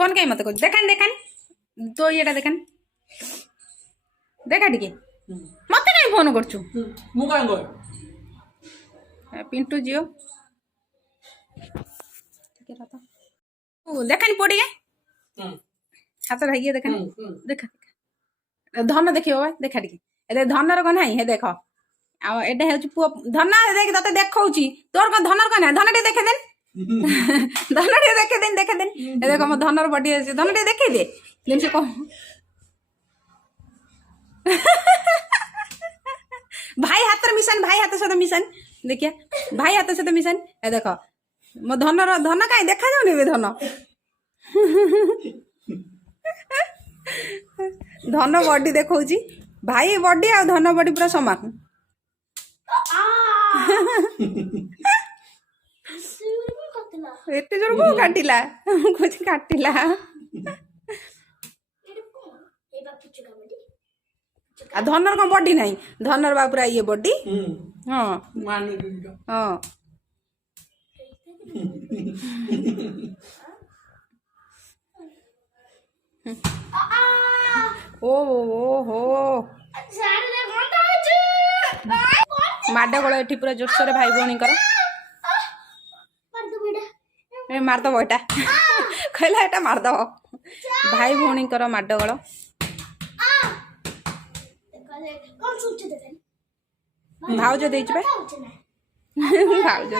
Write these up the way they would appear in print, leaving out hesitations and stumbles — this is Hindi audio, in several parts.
फोन कहीं मत कर देखान देखान तो ये देखान देखा टिके मत कहीं फोन करछु मु कां गय पिंटू जियो देखान पड़ी हाथ ये देखान देखा धन देखियो देखा टिके ए धनर कौन है हे देख एटा हे पुआ धन देख तते देखौची तोर कौन धनर कौन है धन टे देखे देन धन टे देखे देन ए देखो मो धनर बॉडी है धन टे देखे दे दिन से को भाई हाथ सहित मिशन देखिए भाई हाथ सहित मिशन ए देख मो धनर धन कहीं देखा जाऊनी बे धन धन बॉडी देखौची भाई बॉडी आ धन बॉडी पूरा समान एते जोर को काटिला कुछ काटिला आ धनर को बॉडी नहीं धनर बा पूरा ये बॉडी हां मानी हां ओ हो माडगोल एठी पूरा जोरसोर भाई भौणी कर मारदब एटा कहला एटा मारदब भाई भौणी कर माडगोल भाउज देइछ बे भाउज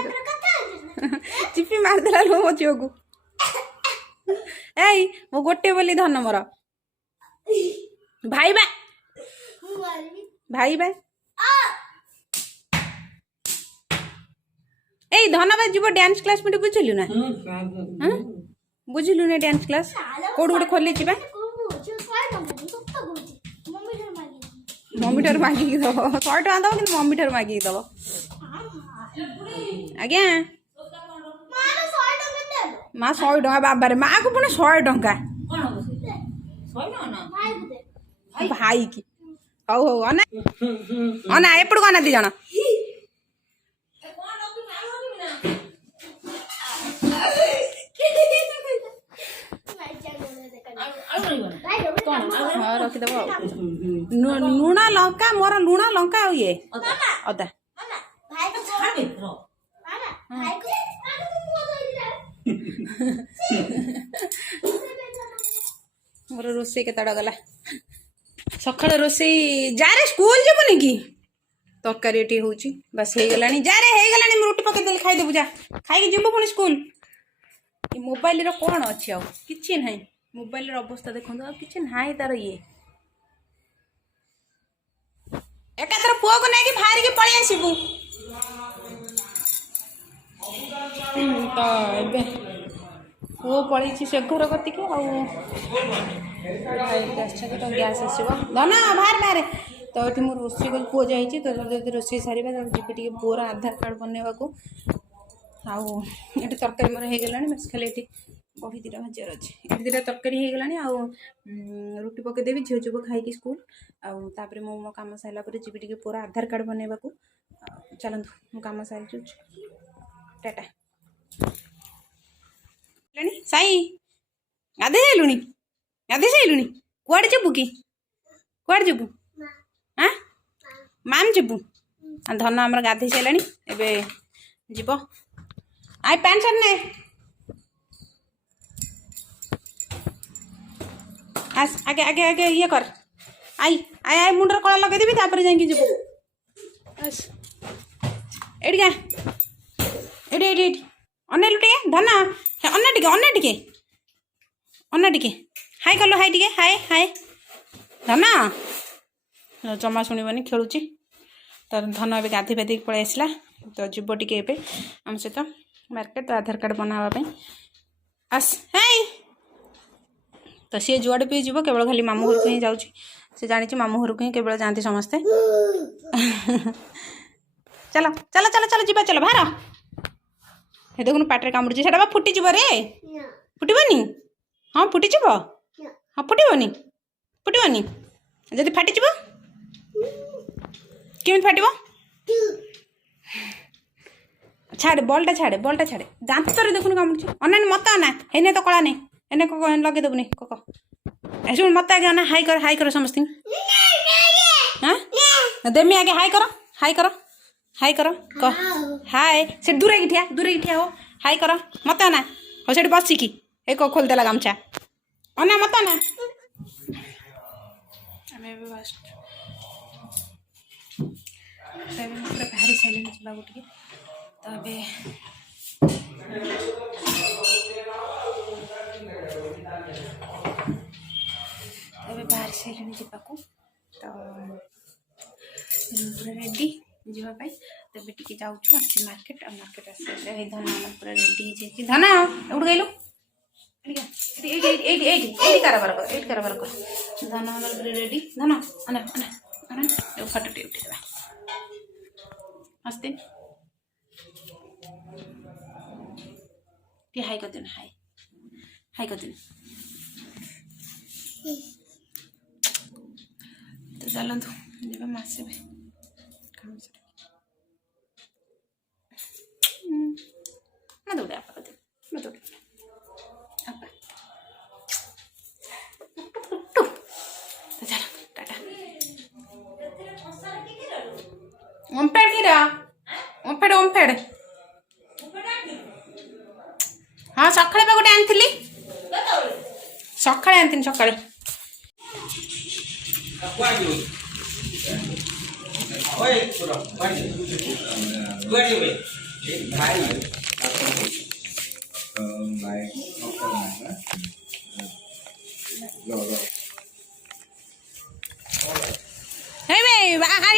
चिपी मार देला लो मो झियो को एई मो गोटे बोली धन मोर भाई बा ए धन बा जीव डांस क्लास में बुझलु ना बुझलु ना डांस क्लास कोड कोड खोले छिबा मम्मी ठर मागी दब 100 टका दब कि मम्मी ठर मागी दब आज्ञा माँ 100 टका बाबारे माँ को पुणी 100 टका भाई की हौ हौ अना अना एपड़ अना दी जन हाँ रखीदेव लुण लंका मोर लुण लंका ये अदा मोर रोसे के गला सकाळ रोसे जा रे स्कूल जीवनी कि तरकारी टी होची बस हे गलानी जा रे हे गलानी रोटी पके देल खाई देबु जा खाई के जीवो पुणी स्कूल मोबाइल रो कोन अछि आ किछि नाही मोबाइल रो अवस्था देखंदो आ किछि नाही तार ये एकातर पुआ को नै कि फारी के पळी आसीबु तो एबे पुआ पळी छी से घर गति के आ तो गैस आसो धन बाहर बाहर तो ये मोर रोसे पुआ जाइए तो रोसे सारे जी टे पुअर आधार कार्ड बनवा को आउ तरकारी मोर हो गला बस खाली ये बड़ी दीटा भाजार अच्छे ये दीटा तरकारी हो गला रुटी पकईदेवी झील जीव खाई स्कूल आउे मो कम सारापर जी टे पुअर आधार कार्ड बनवा को चलतु मो कम सारी टाटा साई गाधे साइलुनी कुआड़े जीवु कि कुआड़े जीवु हाँ माम जीवु धन आम गाधे सारा एबे जीव आई पैंट सार्ट ने आस आगे आगे आगे ये कर आई आई आई मुंडर कला लगेदेवी तापर जाइए जीव आस एडिका एडी अनेलु टे धन अन्न टे हाय कल हाय टे हाय हाय धन जमा शुणवनी खेलुची तो धन ए गाधे पाधे पलि आसला तो जीव टे आम सहित मार्केट तो आधार कार्ड बनावाई आस हाय तो सी जुआड़े भी जीव केवल खाली मामू घर को ही जाऊँ से जानी मामू घर को ही केवल जाती समस्ते चलो चलो चलो चलो जीवा चलो बाहर हे देखुन पाटे कामुड़ी से फुटी रे फुटबनी हाँ फुटीज हाँ फुटबनी जदि फाटी केमी फाट छाड़े बल्टा छाड़े दांत देखुन कामुड़ी अना मत अना है तो कला नहीं एने को लगे देबुनी को शुण मत आगे ना हाई कर समस्त हाँ देमी आगे हाई कर कह हाय से दूर की ठिया हो हाई कर मत ना हो से बसिकी एक खोलदेला गामछा अना मत ना पूरा बाहरी सारे जावाक टे तबे बाहरी सारे जावाक तो पूरा रेडी जावाई तबे टी जाऊँ आसी मार्केट आस धन पूरा रेडी धन उठ गलु कारबार कर धन पूरा रेडी धन फटोटे उठा आस्ते हाई कर दिन हाई कर दिन तो चलतु जब आसबे मत उड़े आपा कर मत उड़े आपा तो चलो टाटा ओमपेड की रहा ओमपेड हाँ सकाଳେ पे गोटे आनी सकाଳେ आनी सकाଳେ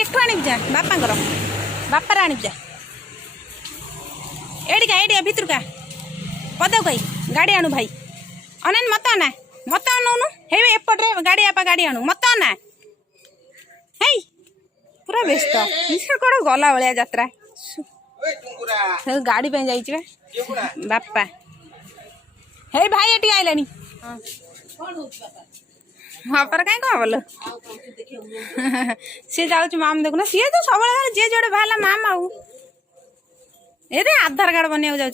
एठू आनी जा बापा बापार आनी जा एडिका भितर का पद कई गाड़ी आणु भाई अनान मत अनौनु हे एपटे गाड़ी आपा गाड़ी आणु मत अना हे पूरा व्यस्त कौन गला भाया यात्रा गाड़ी पे जाइए बापा हे भाई ये आइलानी बापार कहीं कौन बोल सी जाऊँ माम देखुना सी तो सब जे जोड़े बाहर माम आउ ये आधार कार्ड बनवा जाऊँ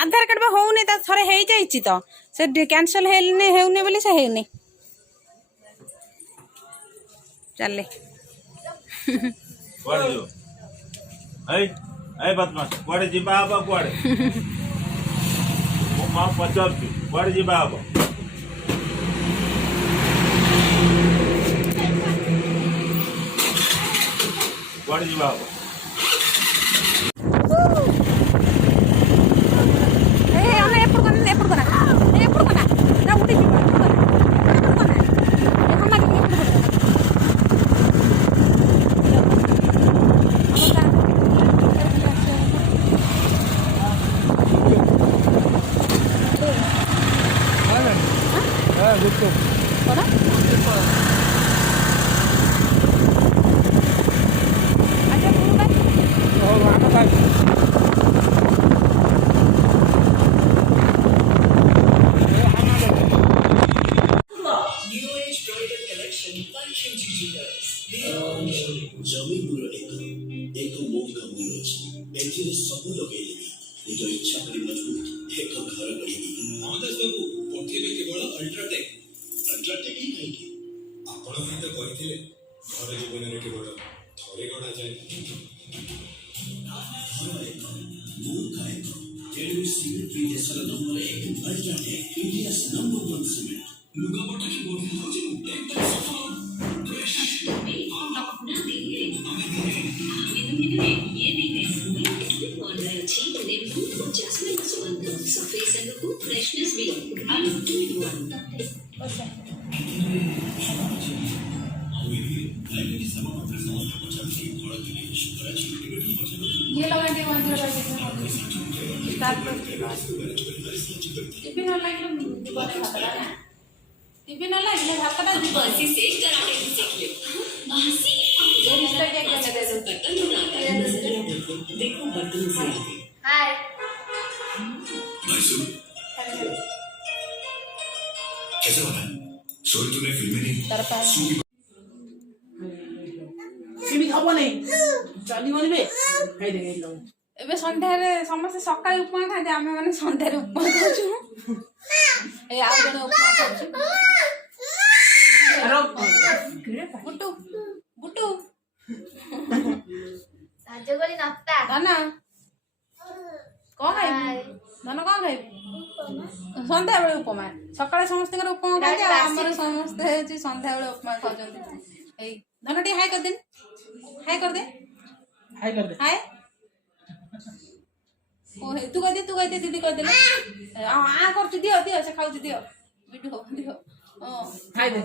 आधार कार्ड में होनी थरे हो जाइए तो से कैंसल होने बोली से होनी चले कुआड़े जीवा हम कुआड़े मो माँ पचार कुआड़े जीवा हम कुआड़े जीवा हम ସବୁ ଲଗେଇଲେଣି ନିଜ ଇଚ୍ଛା କରି ମଜବୁତ ଏକ ଘର ଗଢ଼ିବି। ମହଦାସ ବାବୁ ପଠେଇଲେ କେବଳ ଅଲ୍ଟ୍ରାଟେକ୍ ହିଁ କାହିଁକି? ଆପଣ ହିଁ ତ କହିଥିଲେ ଘର ଜୀବନରେ କେବଳ ଥରେ ଗଢ଼ାଯାଏ। ଘର ଏକ ମୌକା ଏକ ତେଣୁ ସିମେଣ୍ଟ ବି ଦେଶର ନମ୍ବର 1 ଅଲ୍ଟ୍ରାଟେକ୍ ଇଣ୍ଡିଆ's ନମ୍ବର 1 ସିମେଣ୍ଟ। ଲୁଗାପଟା କି ବଢ଼ି ଯାଉଛି ଏକଦମ ସଫା ଫ୍ରେଶ। फ्रेशनेस भी ये लगा दे वहां जरा स्टार्ट कर टिफिन वाला के दीवार खाता ना टिफिन वाला इने भातटा बसी से कराटे सीख ले बसी ये रिश्ता क्या करने दे दो देखो बर्तन से हाय भाई सुन कैसे बना सोई तूने फिल्में नहीं सिमी खाबो नहीं चली बनी बे खाई दे लो ଏବେ ସନ୍ଧ୍ୟାରେ ସମସ୍ତେ ସକାଳେ ଉପମା ଖାଆନ୍ତି, ଆମେ ମାନେ ସନ୍ଧ୍ୟାରେ ଉପମା ଖାଉଛୁ। ଏଇ ଆଉ ଜଣେ ଉପମା ଖାଉଛି। ବୁଟୁ ବୁଟୁ ଧନ କଣ ଖାଇବୁ? ଧନ କଣ ଖାଇବୁ? ସନ୍ଧ୍ୟାବେଳେ ଉପମା। ସକାଳେ ସମସ୍ତଙ୍କର ଉପମା ଖାଆନ୍ତି, ଆଉ ଆମର ସମସ୍ତେ ହଉଛି ସନ୍ଧ୍ୟାବେଳେ ଉପମା ଖାଉଛନ୍ତି। ଏଇ ଧନ ଟିକେ ହାଇ କରିଦେ, ହାଇ କରିଦେ, ହାଇ। ତୁ କହିଦେ ଦିଦି କହିଦେଲେ। ଆ କରୁଛୁ, ଦିଅ ସେ ଖାଉଛି, ଦିଅ ବିଟୁ ହଉ, ଦିଅ। ଖାଇଦେଲୁ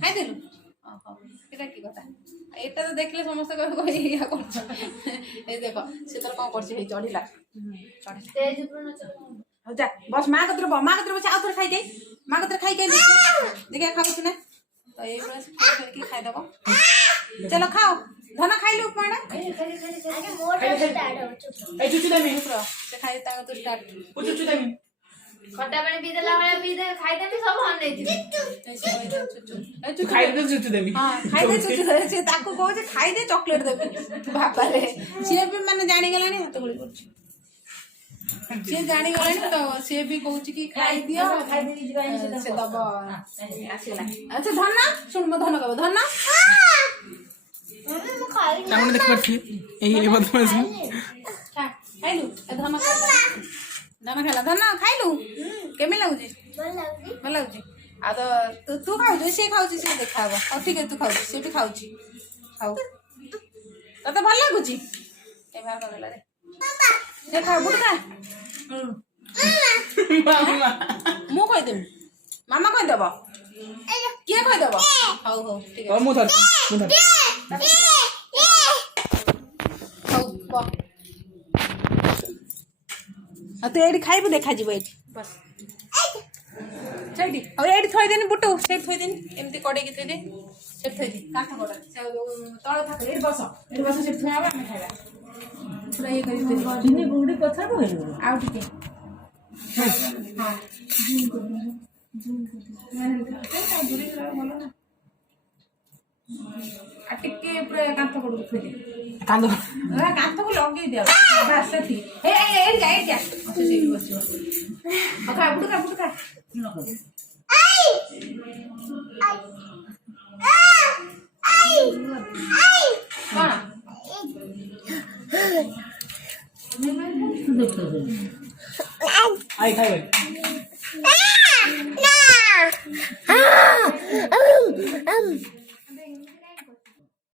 ଖାଇଦେଲୁ ଓହୋ, ଏଇଟା କି କଥା? ଏଇଟା ତ ଦେଖିଲେ ସମସ୍ତେ କହିବେ ଇଆ କରୁଛ। ଏଇ ଦେଖ ସେ ତୋର କଣ କରୁଛି, ହେଇ ଚଢିଲା। ହଉ ଯା ବସ, ମା କତିରେ ବସ, ଆଉ ଥରେ ଖାଇଦେ। ମା କତିରେ ଖାଇକି ଦେଖିଆ ଖାଉଛି ନା। ତ ଏଇଭଳିଆ କରିକି ଖାଇଦବ। ଚାଲ ଖାଅ। ଧନ ଖାଇଲୁ ଉପମାଟା? ସେ ଖାଇ ତାଙ୍କ ତ ଷ୍ଟାର୍ଟ। ଖଟା ପାଣି ପିଇ ଦେଲା ଭଳିଆ ପିଇ ଦେ, ଖାଇଦେବି ସବୁ ଅନେଇଥିବି। ଖାଇଦେ ଚୁଚୁ ଦେବି। ସେ ତାକୁ କହୁଛି ଖାଇଦେ ଚକୋଲେଟ ଦେବି। ବାବାରେ, ସିଏ ବି ମାନେ ଜାଣିଗଲାଣି, ହାତ ଗୋଳି କରୁଛି। ସିଏ ଜାଣିଗଲାଣି ତ, ସିଏ ବି କହୁଛି କି ଖାଇଦିଅ, ସେ ଦବ। ଆସିଗଲା। ଆଚ୍ଛା ଧନ ଶୁଣ, ମୋ ଧନ କହିବ, ଧନ ଖାଇଲୁ? ଧନ ଖାଇଲା। ଧନ ଖାଇଲୁ? କେମିତି ଲାଗୁଛି? ଭଲ ଲାଗୁଛି। ଆଉ ତ ତୁ ଖାଉଛୁ, ସିଏ ଖାଉଛି, ସିଏ ଦେଖାହବ। ହଉ ଠିକ ଅଛି, ତୁ ଖାଉଛୁ, ସିଏ ବି ଖାଉଛି। ଖାଉ, ତତେ ଭଲ ଲାଗୁଛି? ଏ ବାହାର କରିଦେଲା ରେ। ସେ ଖାଉ, ବୁଟୁ ଖା। ମୁଁ କହିଦେବି, ମାମା କହିଦବ, କିଏ କହିଦବ? ହଉ ଠିକ ଅଛି। ହଉ ଆଉ ତୁ ଏଇଠି ଖାଇବୁ, ଦେଖାଯିବ ଏଇଠି। ବସ ସେଇଠି। ଆଉ ଏଇଠି ଥୋଇଦେନି ବୁଟୁ, ସେଇଠି ଥୋଇଦେନି, ଏମିତି କଡ଼େଇକି ଥୋଇଦେ, ସେଠି ଥୋଇଦେ, କାଠ କଡ଼ ତଳ ଥାକରେ। ଏଇଠି ବସ, ସେଠି ଥୁଆ ହବ, ଆମେ ଖାଇବା। ପୁରା ଇଏ କରିକି ଆଉ ଟିକେ ଆଉ ଟିକେ ପୁରା କାନ୍ଥ କଡ଼କୁ ଥୋଇଦେ। କାନ୍ଥକୁ ଲଗେଇ ଦିଅ। ସେଠି ଏଇଠି ସେଇଠି ବସିବ। ଆଉ ଖା ବୁଟୁ, ବୁଟୁ ଖା। କଣ